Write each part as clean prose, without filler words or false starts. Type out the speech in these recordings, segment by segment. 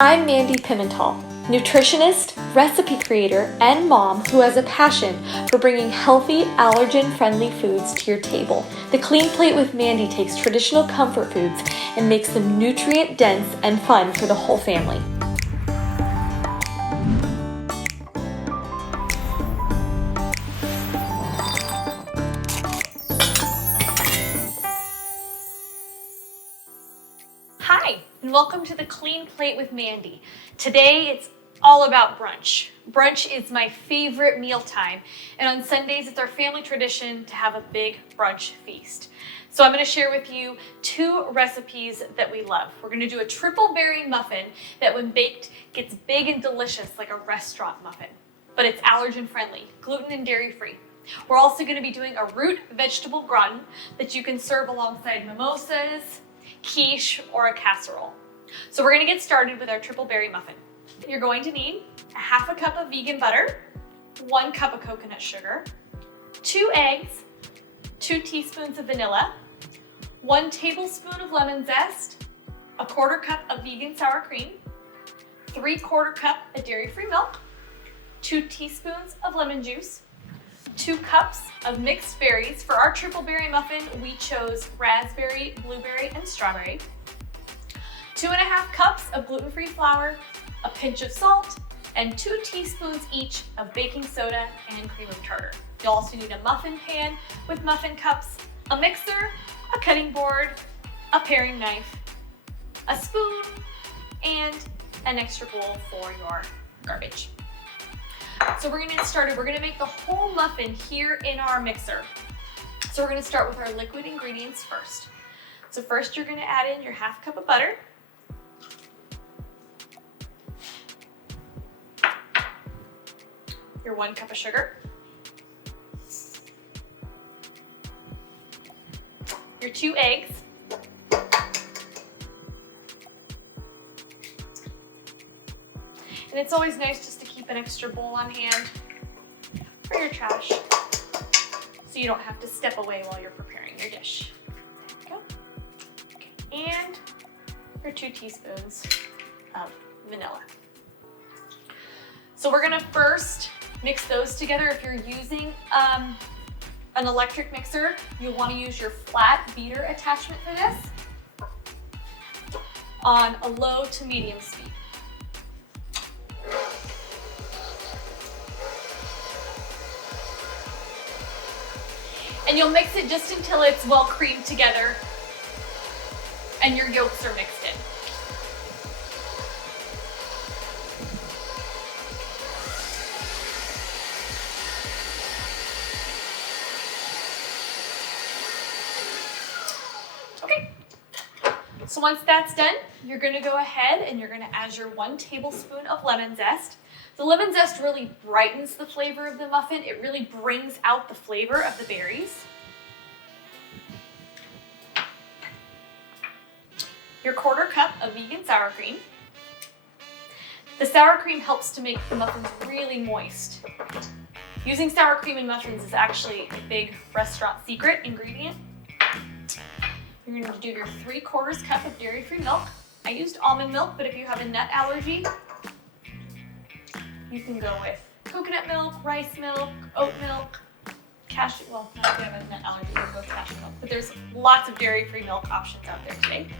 I'm Mandi Pimental, nutritionist, recipe creator, and mom who has a passion for bringing healthy, allergen-friendly foods to your table. The Clean Plate with Mandi takes traditional comfort foods and makes them nutrient-dense and fun for the whole family. Hi, and welcome to the Clean Plate with Mandi. Today it's all about brunch. Brunch is my favorite mealtime, and on Sundays it's our family tradition to have a big brunch feast. So I'm going to share with you two recipes that we love. We're going to do a triple berry muffin that when baked gets big and delicious like a restaurant muffin, but it's allergen friendly, gluten and dairy free. We're also going to be doing a root vegetable gratin that you can serve alongside mimosas, quiche, or a casserole. So we're going to get started with our triple berry muffin. You're going to need a half a cup of vegan butter, 1 cup of coconut sugar, 2 eggs, 2 teaspoons of vanilla, 1 tablespoon of lemon zest, a 1/4 cup of vegan sour cream, 3/4 cup of dairy-free milk, 2 teaspoons of lemon juice, 2 cups of mixed berries. For our triple berry muffin, we chose raspberry, blueberry, and strawberry. 2.5 cups of gluten-free flour, a pinch of salt, and 2 teaspoons each of baking soda and cream of tartar. You'll also need a muffin pan with muffin cups, a mixer, a cutting board, a paring knife, a spoon, and an extra bowl for your garbage. So we're gonna get started. We're gonna make the whole muffin here in our mixer. So we're gonna start with our liquid ingredients first. So first you're gonna add in your half cup of butter, your 1 cup of sugar, your 2 eggs, and it's always nice just to keep an extra bowl on hand for your trash so you don't have to step away while you're preparing your dish. There you go. Okay. And your 2 teaspoons of vanilla. So we're gonna first mix those together. If you're using an electric mixer, you'll want to use your flat beater attachment for this on a low to medium speed. And you'll mix it just until it's well creamed together and your yolks are mixed in. Okay, so once that's done, you're gonna go ahead and you're gonna add your 1 tablespoon of lemon zest. The lemon zest really brightens the flavor of the muffin. It really brings out the flavor of the berries. Your 1/4 cup of vegan sour cream. The sour cream helps to make the muffins really moist. Using sour cream in muffins is actually a big restaurant secret ingredient. You're going to do your 3/4 cup of dairy-free milk. I used almond milk, but if you have a nut allergy, you can go with coconut milk, rice milk, oat milk, cashew, well, not if you have a nut allergy, you can go with cashew milk, but there's lots of dairy-free milk options out there today.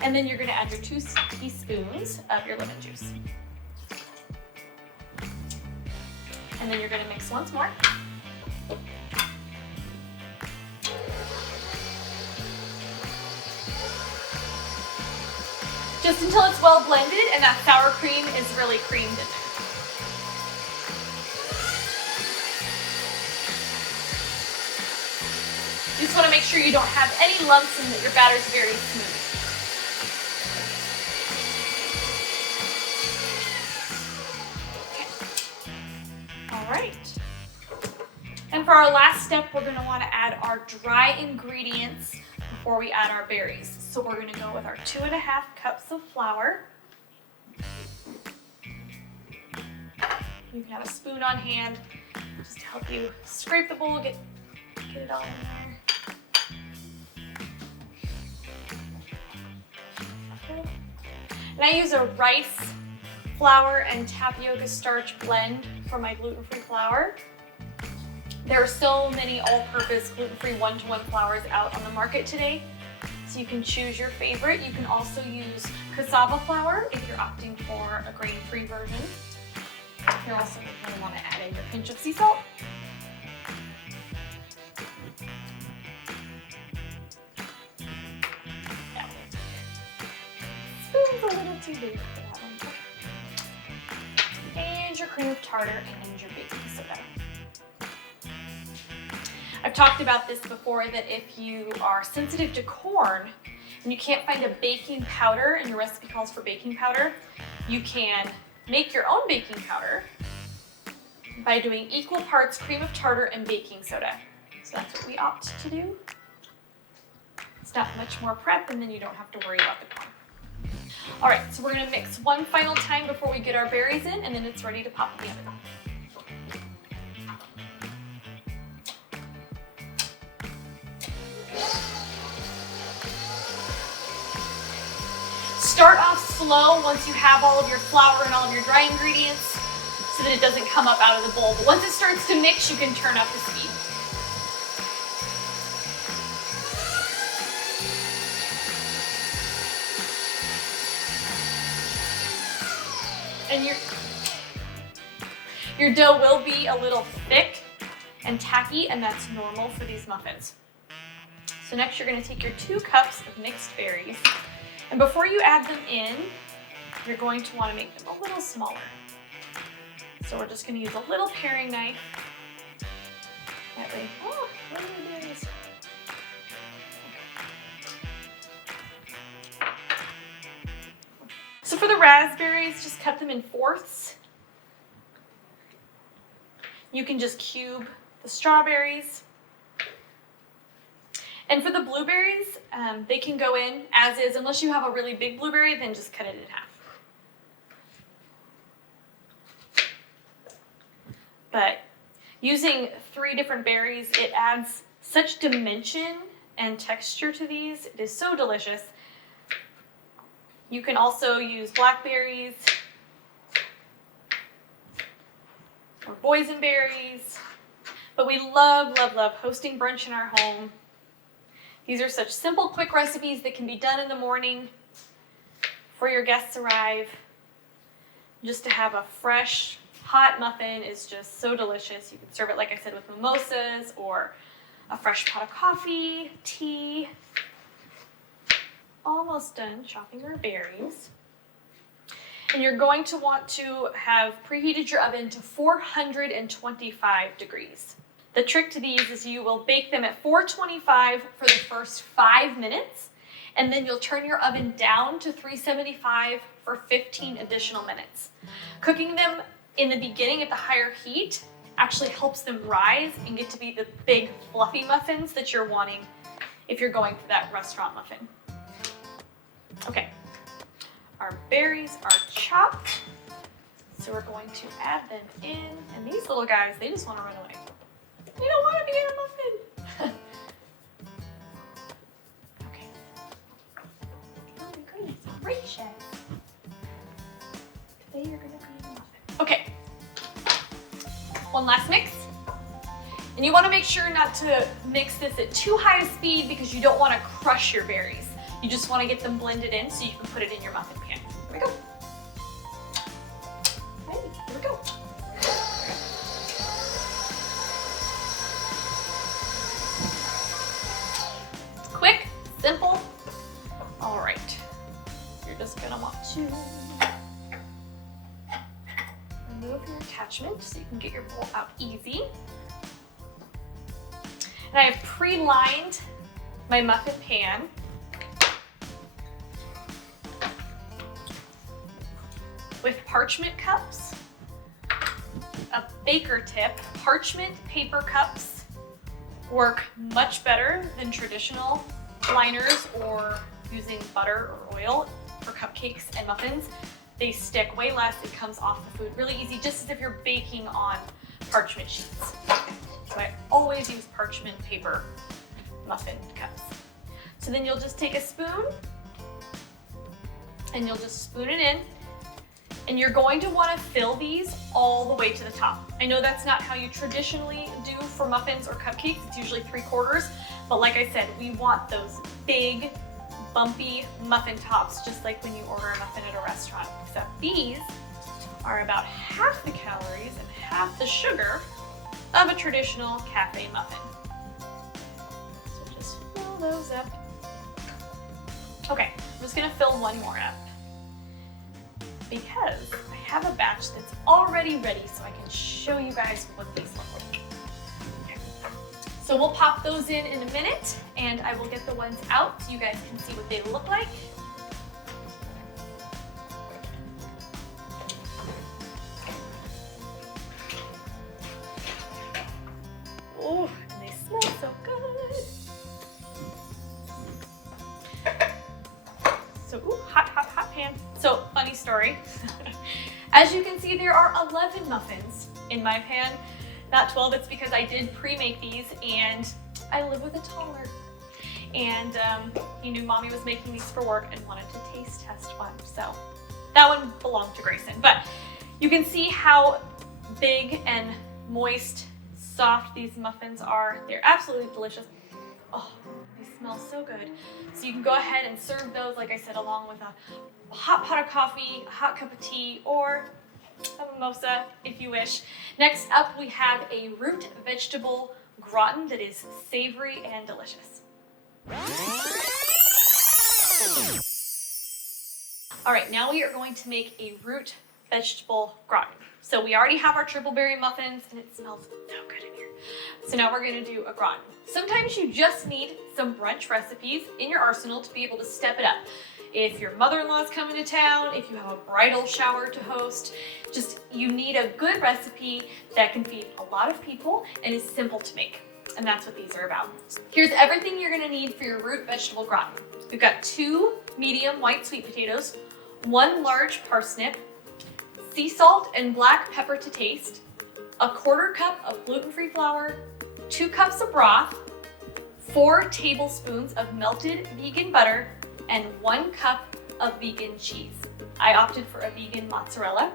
And then you're gonna add your 2 teaspoons of your lemon juice. And then you're gonna mix once more. Just until it's well blended and that sour cream is really creamed in there. You just want to make sure you don't have any lumps and that your batter is very smooth. Okay. All right. And for our last step, we're going to want to add our dry ingredients before we add our berries. So we're going to go with our 2.5 cups of flour. You can have a spoon on hand just to help you scrape the bowl, get it all in there. And I use a rice flour and tapioca starch blend for my gluten-free flour. There are so many all-purpose gluten-free one-to-one flours out on the market today, so you can choose your favorite. You can also use cassava flour if you're opting for a grain-free version. You're also going to want to add in your pinch of sea salt. Spoon's a little too big for that one. And your cream of tartar and your baking soda. I've talked about this before, that if you are sensitive to corn and you can't find a baking powder and your recipe calls for baking powder, you can make your own baking powder by doing equal parts cream of tartar and baking soda. So that's what we opt to do. It's not much more prep, and then you don't have to worry about the corn. All right, so we're gonna mix one final time before we get our berries in, and then it's ready to pop in the oven. Start off slow once you have all of your flour and all of your dry ingredients so that it doesn't come up out of the bowl. But once it starts to mix, you can turn up the speed. And your dough will be a little thick and tacky, and that's normal for these muffins. So next you're going to take your 2 cups of mixed berries, and before you add them in, you're going to want to make them a little smaller. So we're just going to use a little paring knife. That way, oh, where are the berries? Okay. So for the raspberries, just cut them in fourths. You can just cube the strawberries. And for the blueberries, they can go in as is. Unless you have a really big blueberry, then just cut it in half. But using 3 different berries, it adds such dimension and texture to these. It is so delicious. You can also use blackberries or boysenberries. But we love, love, love hosting brunch in our home. These are such simple, quick recipes that can be done in the morning before your guests arrive. Just to have a fresh, hot muffin is just so delicious. You can serve it, like I said, with mimosas or a fresh pot of coffee, tea. Almost done chopping our berries. And you're going to want to have preheated your oven to 425 degrees. The trick to these is you will bake them at 425 for the first 5 minutes, and then you'll turn your oven down to 375 for 15 additional minutes. Cooking them in the beginning at the higher heat actually helps them rise and get to be the big fluffy muffins that you're wanting if you're going for that restaurant muffin. Okay, our berries are chopped, so we're going to add them in, and these little guys, they just want to run away. They don't want to be in a muffin. Okay. Oh my goodness, gracious. Today you're going to be in a muffin. Okay. One last mix. And you want to make sure not to mix this at too high a speed because you don't want to crush your berries. You just want to get them blended in so you can put it in your muffin pan. Here we go. Hey, here we go. Quick, simple. All right. You're just gonna want to remove your attachment so you can get your bowl out easy. And I have pre-lined my muffin pan with parchment cups, a baker tip. Parchment paper cups work much better than traditional liners or using butter or oil for cupcakes and muffins. They stick way less, it comes off the food really easy, just as if you're baking on parchment sheets. So I always use parchment paper muffin cups. So then you'll just take a spoon and you'll just spoon it in. And you're going to want to fill these all the way to the top. I know that's not how you traditionally do for muffins or cupcakes. It's usually 3/4. But like I said, we want those big, bumpy muffin tops, just like when you order a muffin at a restaurant. Except these are about half the calories and half the sugar of a traditional cafe muffin. So just fill those up. Okay, I'm just gonna fill one more up, because I have a batch that's already ready so I can show you guys what these look like. Okay. So we'll pop those in a minute, and I will get the ones out so you guys can see what they look like. Oh, and they smell so good. So, ooh, hot, hot, hot pan. So, funny story. As you can see, there are 11 muffins in my pan, not 12. It's because I did pre-make these, and I live with a toddler. And he knew Mommy was making these for work and wanted to taste test one. So that one belonged to Grayson. But you can see how big and moist, soft these muffins are. They're absolutely delicious. Oh, they smell so good. So you can go ahead and serve those, like I said, along with a hot pot of coffee, a hot cup of tea, or a mimosa if you wish. Next up, we have a root vegetable gratin that is savory and delicious. All right, now we are going to make a root vegetable gratin. So we already have our triple berry muffins, and it smells so good in here. So now we're gonna do a gratin. Sometimes you just need some brunch recipes in your arsenal to be able to step it up. If your mother-in-law is coming to town, if you have a bridal shower to host, you need a good recipe that can feed a lot of people and is simple to make. And that's what these are about. Here's everything you're gonna need for your root vegetable gratin. We've got 2 medium white sweet potatoes, 1 large parsnip, sea salt and black pepper to taste, a 1/4 cup of gluten-free flour, 2 cups of broth, 4 tablespoons of melted vegan butter, and 1 cup of vegan cheese. I opted for a vegan mozzarella.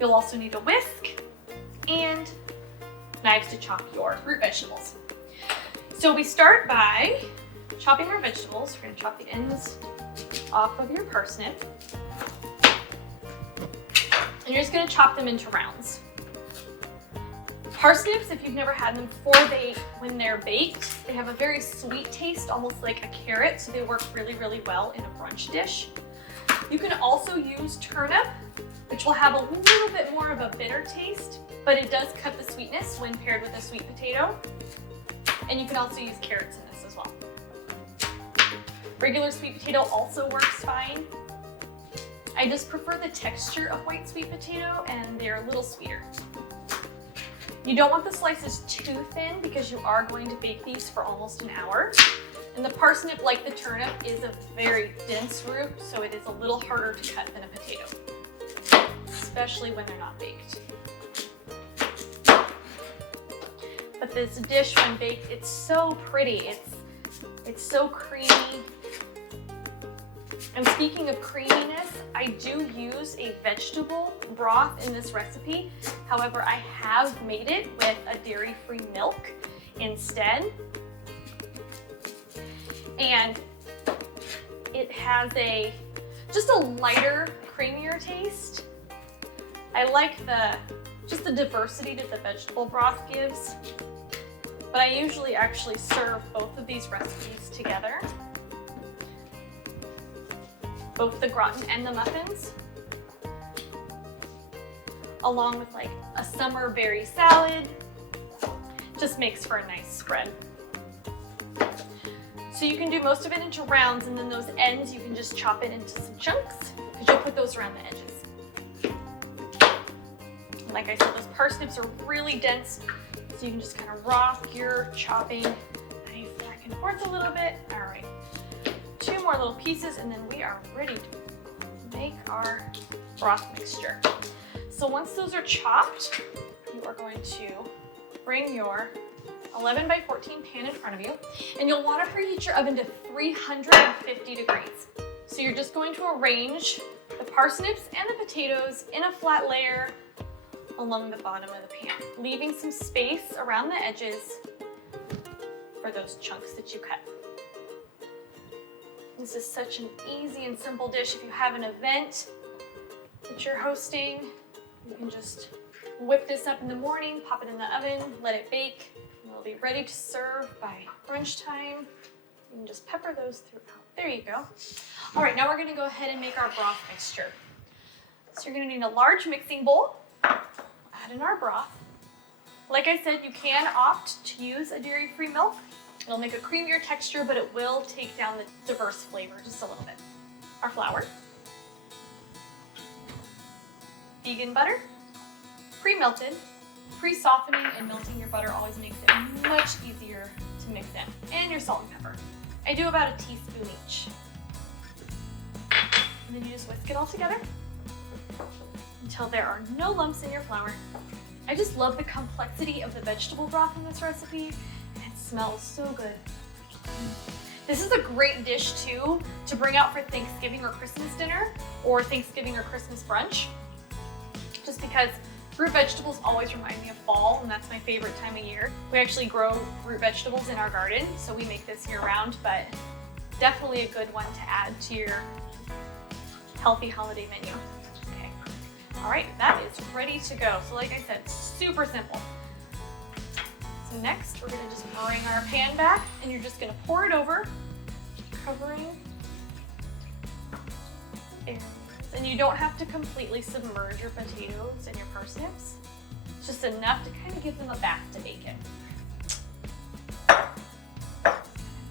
You'll also need a whisk and knives to chop your root vegetables. So we start by chopping our vegetables. We're gonna chop the ends off of your parsnip. And you're just gonna chop them into rounds. Parsnips, if you've never had them before, when they're baked, they have a very sweet taste, almost like a carrot, so they work really, really well in a brunch dish. You can also use turnip, which will have a little bit more of a bitter taste, but it does cut the sweetness when paired with a sweet potato. And you can also use carrots in this as well. Regular sweet potato also works fine. I just prefer the texture of white sweet potato, and they're a little sweeter. You don't want the slices too thin because you are going to bake these for almost an hour. And the parsnip, like the turnip, is a very dense root, so it is a little harder to cut than a potato, especially when they're not baked. But this dish, when baked, it's so pretty. It's so creamy. And speaking of creaminess, I do use a vegetable broth in this recipe. However, I have made it with a dairy-free milk instead. And it has just a lighter, creamier taste. I like just the diversity that the vegetable broth gives. But I usually actually serve both of these recipes together. Both the gratin and the muffins, along with like a summer berry salad. Just makes for a nice spread. So you can do most of it into rounds, and then those ends you can just chop it into some chunks, because you'll put those around the edges. And like I said, those parsnips are really dense, so you can just kind of rock your chopping knife back and forth a little bit. All right. 2 more little pieces, and then we are ready to make our broth mixture. So once those are chopped, you are going to bring your 11 by 14 pan in front of you, and you'll want to preheat your oven to 350 degrees. So you're just going to arrange the parsnips and the potatoes in a flat layer along the bottom of the pan, leaving some space around the edges for those chunks that you cut. This is such an easy and simple dish. If you have an event that you're hosting, you can just whip this up in the morning, pop it in the oven, let it bake, and it'll be ready to serve by brunch time. You can just pepper those throughout. There you go. All right, now we're gonna go ahead and make our broth mixture. So you're gonna need a large mixing bowl. Add in our broth. Like I said, you can opt to use a dairy-free milk. It'll make a creamier texture, but it will take down the diverse flavor just a little bit. Our flour. Vegan butter. Pre-melted. Pre-softening and melting your butter always makes it much easier to mix in. And your salt and pepper. I do about a teaspoon each. And then you just whisk it all together until there are no lumps in your flour. I just love the complexity of the vegetable broth in this recipe. It smells so good. This is a great dish too to bring out for Thanksgiving or Christmas dinner or Thanksgiving or Christmas brunch. Just because root vegetables always remind me of fall, and that's my favorite time of year. We actually grow root vegetables in our garden, so we make this year round, but definitely a good one to add to your healthy holiday menu. Okay. All right, that is ready to go. So like I said, super simple. So next, we're gonna just bring our pan back, and you're just gonna pour it over, covering areas. And you don't have to completely submerge your potatoes and your parsnips. It's just enough to kind of give them a bath to bake in.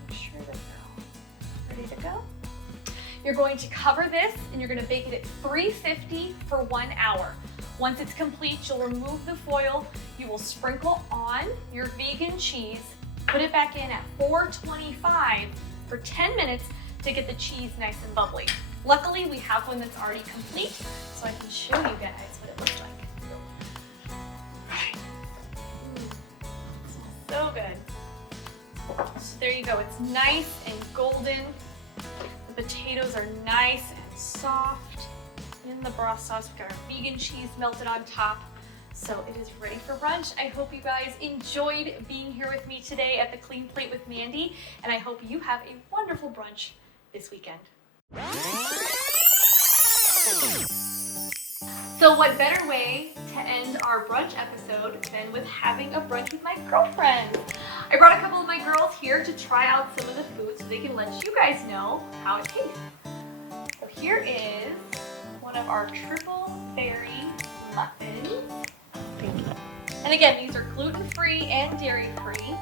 Make sure that they're ready to go. You're going to cover this and you're going to bake it at 350 for 1 hour. Once it's complete, you'll remove the foil. You will sprinkle on your vegan cheese, put it back in at 425 for 10 minutes to get the cheese nice and bubbly. Luckily, we have one that's already complete, so I can show you guys what it looks like. Right. So good. So there you go. It's nice and golden. The potatoes are nice and soft. In the broth sauce, we've got our vegan cheese melted on top. So it is ready for brunch. I hope you guys enjoyed being here with me today at the Clean Plate with Mandi, and I hope you have a wonderful brunch this weekend. So what better way to end our brunch episode than with having a brunch with my girlfriends? I brought a couple of my girls here to try out some of the food so they can let you guys know how it tastes. So here is one of our Triple Berry Muffins. Thank you. And again, these are gluten-free and dairy-free.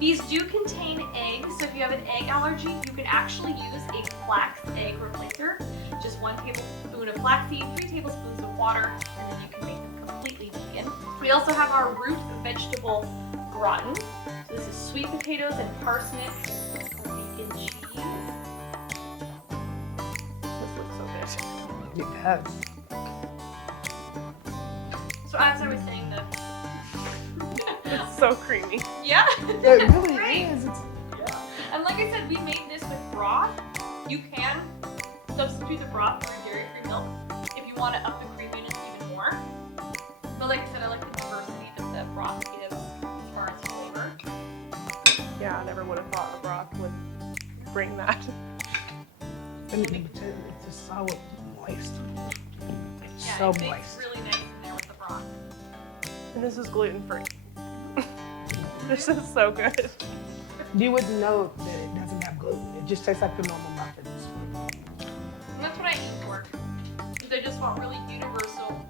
These do contain eggs, so if you have an egg allergy, you can actually use a flax egg replacer. Just 1 tablespoon of flaxseed, 3 tablespoons of water, and then you can make them completely vegan. We also have our Root Vegetable Gratin. So this is sweet potatoes and parsnips, vegan cheese. This looks so good. It does. So as I was saying, It's so creamy. yeah, It really Right. is. It's, and like I said, we made this with broth. You can substitute the broth for dairy-free milk if you want to up the creaminess even more. But like I said, I like the diversity that the broth gives as far as flavor. yeah, I never would have thought a broth would bring that. And it's just so moist. It's Yeah, so it bakes moist. really nice in there with the broth. And this is gluten-free. This is so good. You wouldn't know that it doesn't have gluten. It just tastes like the normal muffins. And that's what I aim for. Because I just want really universal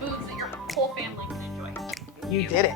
foods that your whole family can enjoy. You did it.